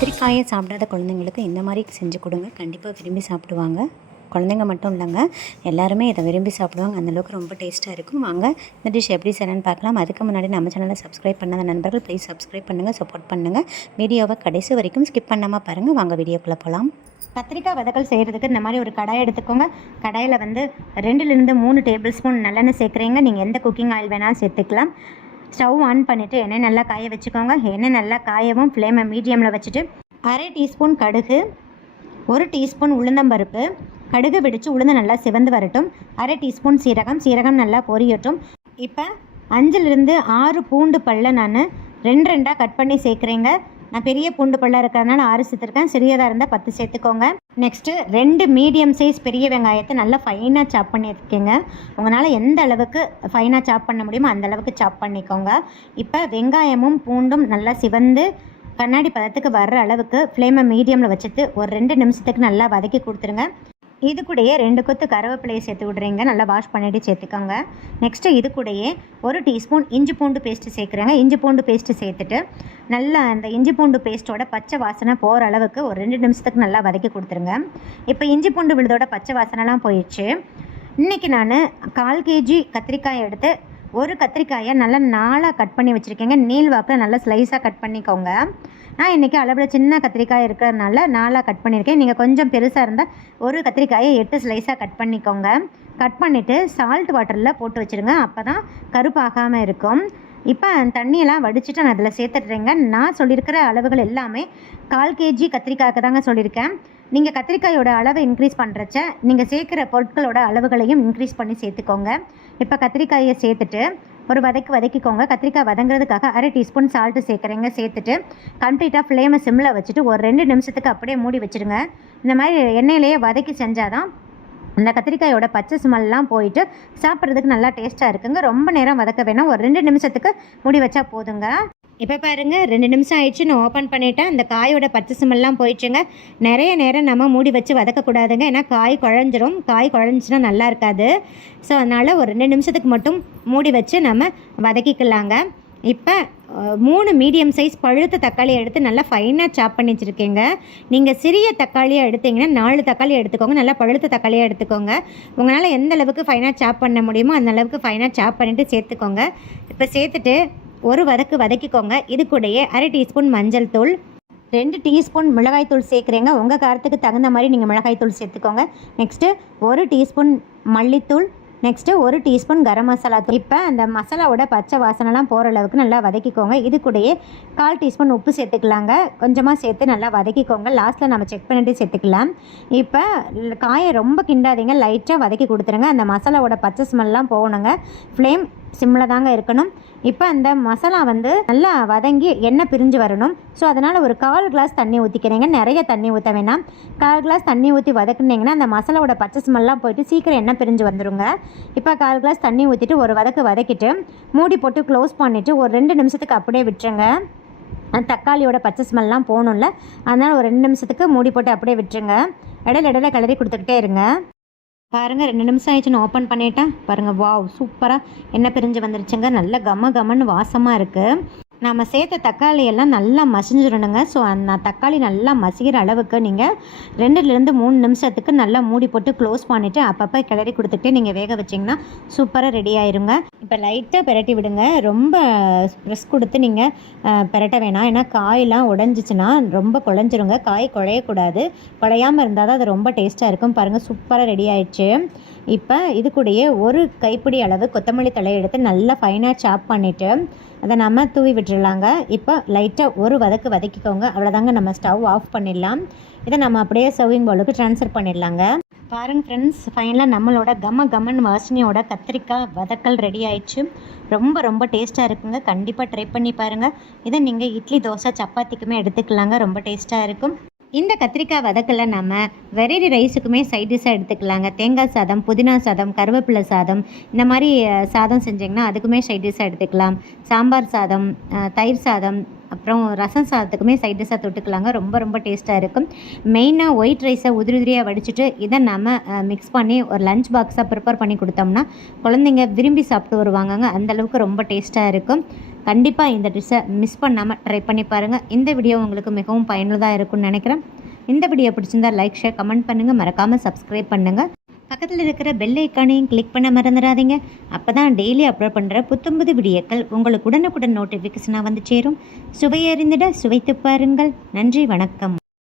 கத்திரிக்காயை சாப்பிடாத குழந்தைங்களுக்கு இந்த மாதிரி செஞ்சு கொடுங்க, கண்டிப்பாக விரும்பி சாப்பிடுவாங்க. குழந்தைங்க மட்டும் இல்லைங்க, எல்லாருமே இதை விரும்பி சாப்பிடுவாங்க. அந்தளவுக்கு ரொம்ப டேஸ்ட்டாக இருக்கும். வாங்க இந்த டிஷ் எப்படி செய்யணும்னு பார்க்கலாம். அதுக்கு முன்னாடி நம்ம சேனலை சப்ஸ்கிரைப் பண்ணாத நண்பர்கள் ப்ளீஸ் சப்ஸ்கிரைப் பண்ணுங்கள், சப்போர்ட் பண்ணுங்கள். வீடியோவை கடைசி வரைக்கும் ஸ்கிப் பண்ணாமல் பாருங்கள். வாங்க வீடியோக்குள்ளே போகலாம். கத்திரிக்காய் வதக்கல் செய்கிறதுக்கு இந்த மாதிரி ஒரு கடாய் எடுத்துக்கோங்க. கடாயில் 2லேருந்து 3 டேபிள் ஸ்பூன் நல்லெண்ணெய் சேர்க்குறீங்க. நீங்கள் எந்த குக்கிங் ஆயில் வேணாலும் சேர்த்துக்கலாம். ஸ்டவ் ஆன் பண்ணிவிட்டு எண்ணெய் நல்லா காய வச்சுக்கோங்க. எண்ணெய் நல்லா காயவும் ஃப்ளேமை மீடியமில் வச்சுட்டு 1/2 டீஸ்பூன் கடுகு, 1 டீஸ்பூன் உளுந்தம்பருப்பு, கடுகு வெடித்து உளுந்து நல்லா சிவந்து வரட்டும். 1/2 டீஸ்பூன் சீரகம் நல்லா பொரியட்டும். இப்போ 5லேருந்து 6 பூண்டு பல்லை நான் 2 கட் பண்ணி சேர்க்குறேங்க. நான் பெரிய பூண்டு பல்லாக இருக்கிறதுனால 6 சேர்த்துருக்கேன். சிறியதாக இருந்தால் 10 சேர்த்துக்கோங்க. நெக்ஸ்ட்டு 2 மீடியம் சைஸ் பெரிய வெங்காயத்தை நல்லா ஃபைனாக சாப் பண்ணியிருக்கேங்க. உங்களால் எந்த அளவுக்கு ஃபைனாக சாப் பண்ண முடியுமோ அந்த அளவுக்கு சாப் பண்ணிக்கோங்க. இப்போ வெங்காயமும் பூண்டும் நல்லா சிவந்து கண்ணாடி பதத்துக்கு வர்ற அளவுக்கு ஃப்ளேமை மீடியமில் வச்சுட்டு ஒரு 2 நிமிஷத்துக்கு நல்லா வதக்கி கொடுத்துருங்க. இது கூடயே 2 கொத்து கருவேப்பிலையை சேர்த்து விட்றீங்க. நல்லா வாஷ் பண்ணிவிட்டு சேர்த்துக்கோங்க. நெக்ஸ்ட்டு இது கூடயே 1 டீஸ்பூன் இஞ்சி பூண்டு பேஸ்ட்டு சேர்க்குறேங்க. இஞ்சி பூண்டு பேஸ்ட்டு சேர்த்துட்டு நல்லா அந்த இஞ்சி பூண்டு பேஸ்ட்டோட பச்சை வாசனை போகிற அளவுக்கு ஒரு 2 நிமிஷத்துக்கு நல்லா வதக்கி கொடுத்துருங்க. இப்போ இஞ்சி பூண்டு விழுதோட பச்சை வாசனைலாம் போயிடுச்சு. இன்றைக்கி நான் 1/4 kg கத்திரிக்காய் எடுத்து ஒரு கத்திரிக்காயை நல்லா 4ஆக கட் பண்ணி வச்சுருக்கேங்க. நீள்வாக்கில் நல்லா ஸ்லைஸாக கட் பண்ணிக்கோங்க. நான் இன்றைக்கி அளவில் சின்ன கத்திரிக்காய் இருக்கிறதுனால 4ஆக கட் பண்ணியிருக்கேன். நீங்கள் கொஞ்சம் பெருசாக இருந்தால் ஒரு கத்திரிக்காயை 8 ஸ்லைஸாக கட் பண்ணிக்கோங்க. கட் பண்ணிவிட்டு சால்ட் வாட்டரில் போட்டு வச்சுருங்க. அப்போ தான் கருப்பாகாமல் இருக்கும். இப்போ தண்ணியெல்லாம் வடிச்சிட்டு நான் அதில் சேர்த்துட்றேங்க. நான் சொல்லியிருக்கிற அளவுகள் எல்லாமே 1/4 kg கத்திரிக்காய்க்கு தாங்க சொல்லியிருக்கேன். நீங்கள் கத்திரிக்காயோட அளவை இன்க்ரீஸ் பண்ணுறச்ச நீங்கள் சேர்க்குற பொருட்களோட அளவுகளையும் இன்க்ரீஸ் பண்ணி சேர்த்துக்கோங்க. இப்போ கத்திரிக்காயை சேர்த்துட்டு ஒரு வதக்கிக்கோங்க. கத்திரிக்காய் வதங்குறதுக்காக 1/2 டீஸ்பூன் சால்ட்டு சேர்க்குறேங்க. சேர்த்துட்டு கம்ப்ளீட்டாக ஃப்ளேமை சிம்மில் வச்சுட்டு ஒரு 2 நிமிஷத்துக்கு அப்படியே மூடி வச்சுருங்க. இந்த மாதிரி எண்ணெயிலேயே வதக்கி செஞ்சால் தான் அந்த கத்திரிக்காயோட பச்சை ஸ்மெல்லாம் போயிட்டு சாப்பிட்றதுக்கு நல்லா டேஸ்ட்டாக இருக்குங்க. ரொம்ப நேரம் வதக்க வேணாம், ஒரு 2 நிமிஷத்துக்கு மூடி வச்சா போதுங்க. இப்போ பாருங்கள் 2 நிமிஷம் ஆயிடுச்சு. நான் ஓப்பன் பண்ணிவிட்டேன். அந்த காயோட பச்சை ஸ்மெல்லாம் போயிடுச்சுங்க. நிறைய நேரம் நம்ம மூடி வச்சு வதக்கக்கூடாதுங்க, ஏன்னா காய் குழஞ்சிரும். காய் குழஞ்சிச்சுன்னா நல்லா இருக்காது. ஸோ அதனால் ஒரு 2 நிமிஷத்துக்கு மட்டும் மூடி வச்சு நம்ம வதக்கிக்கலாங்க. இப்போ 3 மீடியம் சைஸ் பழுத்த தக்காளி எடுத்து நல்லா ஃபைனாக சாப் பண்ணி வச்சுருக்கேங்க. நீங்கள் சிறிய தக்காளியாக எடுத்திங்கன்னா 4 தக்காளி எடுத்துக்கோங்க. நல்லா பழுத்த தக்காளியாக எடுத்துக்கோங்க. உங்களால் எந்த அளவுக்கு ஃபைனாக சாப் பண்ண முடியுமோ அந்த அளவுக்கு ஃபைனாக சாப் பண்ணிவிட்டு சேர்த்துக்கோங்க. இப்போ சேர்த்துட்டு ஒரு வதக்கிக்கோங்க. இது கூடயே 1/2 டீஸ்பூன் மஞ்சள் தூள், 2 டீஸ்பூன் மிளகாய்த்தூள் சேர்க்குறேங்க. உங்கள் காரத்துக்கு தகுந்த மாதிரி நீங்கள் மிளகாய்த்தூள் சேர்த்துக்கோங்க. நெக்ஸ்ட்டு 1 டீஸ்பூன் மல்லித்தூள், நெக்ஸ்ட்டு 1 டீஸ்பூன் கரம் மசாலா தூள். இப்போ அந்த மசாலாவோட பச்சை வாசனைலாம் போகிற அளவுக்கு நல்லா வதக்கிக்கோங்க. இது கூடயே 1/4 டீஸ்பூன் உப்பு சேர்த்துக்கலாங்க. கொஞ்சமாக சேர்த்து நல்லா வதக்கிக்கோங்க. லாஸ்ட்டில் நம்ம செக் பண்ணிவிட்டு சேர்த்துக்கலாம். இப்போ காயை ரொம்ப கிண்டாதீங்க, லைட்டாக வதக்கி கொடுத்துருங்க. அந்த மசாலாவோட பச்சை ஸ்மெல்லாம் போகணுங்க. ஃப்ளேம் சிம்மில் தாங்க இருக்கணும். இப்போ அந்த மசாலா நல்லா வதங்கி எண்ணெய் பிரிஞ்சு வரணும். ஸோ அதனால் ஒரு 1/4 கிளாஸ் தண்ணி ஊற்றிக்கிறேங்க. நிறைய தண்ணி ஊற்ற வேணாம். 1/4 கிளாஸ் தண்ணி ஊற்றி வதக்குனீங்கன்னா அந்த மசாலாவோட பச்சை ஸ்மெல்லாம் போயிட்டு சீக்கிரம் எண்ணெய் பிரிஞ்சு வந்துடுங்க. இப்போ 1/4 கிளாஸ் தண்ணி ஊற்றிட்டு ஒரு வதக்கிட்டு மூடி போட்டு க்ளோஸ் பண்ணிவிட்டு ஒரு 2 நிமிஷத்துக்கு அப்படியே விட்டுருங்க. தக்காளியோட பச்சை ஸ்மெல்லாம் போகணும்ல, அதனால் ஒரு 2 நிமிஷத்துக்கு மூடி போட்டு அப்படியே விட்டுருங்க. இடையில கிளறி கொடுத்துக்கிட்டே இருங்க. பாருங்கள் 2 நிமிஷம் ஆயிடுச்சு. நான் ஓப்பன் பண்ணிட்டேன். பாருங்கள், வாவ், சூப்பராக எண்ணெய் பிரிஞ்சு வந்துருச்சுங்க. நல்ல கம்மன்னு வாசமாக இருக்குது. நம்ம சேர்த்த தக்காளியெல்லாம் நல்லா மசிஞ்சிடணுங்க. ஸோ அந்த தக்காளி நல்லா மசிக்கிற அளவுக்கு நீங்கள் 2லேருந்து 3 நிமிஷத்துக்கு நல்லா மூடி போட்டு க்ளோஸ் பண்ணிவிட்டு அப்பப்போ கிளறி கொடுத்துட்டு நீங்கள் வேக வச்சிங்கன்னா சூப்பராக ரெடி ஆயிருங்க. இப்போ லைட்டாக பிரட்டி விடுங்க. ரொம்ப ப்ரெஸ் கொடுத்து நீங்கள் பிரட்ட வேணாம், ஏன்னா காயெலாம் உடஞ்சிச்சின்னா ரொம்ப குழஞ்சிருங்க. காய் குழையக்கூடாது. குழையாமல் இருந்தால் தான் அது ரொம்ப டேஸ்ட்டாக இருக்கும். பாருங்கள், சூப்பராக ரெடி ஆயிடுச்சு. இப்போ இது கூடயே ஒரு கைப்பிடி அளவு கொத்தமல்லி தழை எடுத்து நல்லா ஃபைனாக சாப் பண்ணிவிட்டு அதை நம்ம தூவி விட்டுடலாங்க. இப்போ லைட்டாக ஒரு வதக்கிக்கோங்க. அவ்வளோதாங்க, நம்ம ஸ்டவ் ஆஃப் பண்ணிடலாம். இதை நம்ம அப்படியே சர்விங் பவுலுக்கு ட்ரான்ஸ்ஃபர் பண்ணிடலாங்க. பாருங்கள் ஃப்ரெண்ட்ஸ், ஃபைனலாக நம்மளோட கம்மன் வாசனையோட கத்திரிக்காய் வதக்கல் ரெடி ஆயிடுச்சு. ரொம்ப டேஸ்ட்டாக இருக்குங்க. கண்டிப்பாக ட்ரை பண்ணி பாருங்கள். இதை நீங்கள் இட்லி, தோசை, சப்பாத்திக்குமே எடுத்துக்கலாங்க. ரொம்ப டேஸ்ட்டாக இருக்கும். இந்த கத்திரிக்காய் வதக்கலை நம்ம வெரைட்டி ரைஸுக்குமே சைட் டிஷ்ஷாக எடுத்துக்கலாங்க. தேங்காய் சாதம், புதினா சாதம், கருவேப்பிலை சாதம், இந்த மாதிரி சாதம் செஞ்சிங்கன்னா அதுக்குமே சைட் டிஷ்ஷாக எடுத்துக்கலாம். சாம்பார் சாதம், தயிர் சாதம், அப்புறம் ரசம் சாதத்துக்குமே சைட் டிஷ்ஷாக தொட்டுக்கலாங்க. ரொம்ப ரொம்ப டேஸ்ட்டாக இருக்கும். மெயினாக ஒயிட் ரைஸை உதிரி உதிரியாக வடிச்சிட்டு இதை நம்ம மிக்ஸ் பண்ணி ஒரு லஞ்ச் பாக்ஸாக ப்ரிப்பேர் பண்ணி கொடுத்தோம்னா குழந்தைங்க விரும்பி சாப்பிட்டு வருவாங்கங்க. அந்தளவுக்கு ரொம்ப டேஸ்ட்டாக இருக்கும். கண்டிப்பாக இந்த டிஷ்ஷை மிஸ் பண்ணாமல் ட்ரை பண்ணி பாருங்கள். இந்த வீடியோ உங்களுக்கு மிகவும் பயனுள்ளதாக இருக்கும்னு நினைக்கிறேன். இந்த வீடியோ பிடிச்சிருந்தால் லைக், ஷேர், கமெண்ட் பண்ணுங்கள். மறக்காமல் சப்ஸ்கிரைப் பண்ணுங்கள். பக்கத்தில் இருக்கிற பெல் ஐக்கானையும் கிளிக் பண்ண மறந்துடாதீங்க. அப்போ தான் டெய்லி அப்லோட் பண்ணுற புத்தம்புது வீடியோக்கள் உங்களுக்கு உடனுக்குடன் நோட்டிஃபிகேஷனாக வந்து சேரும். சுவையறிந்திட சுவைத்து பாருங்கள். நன்றி, வணக்கம்.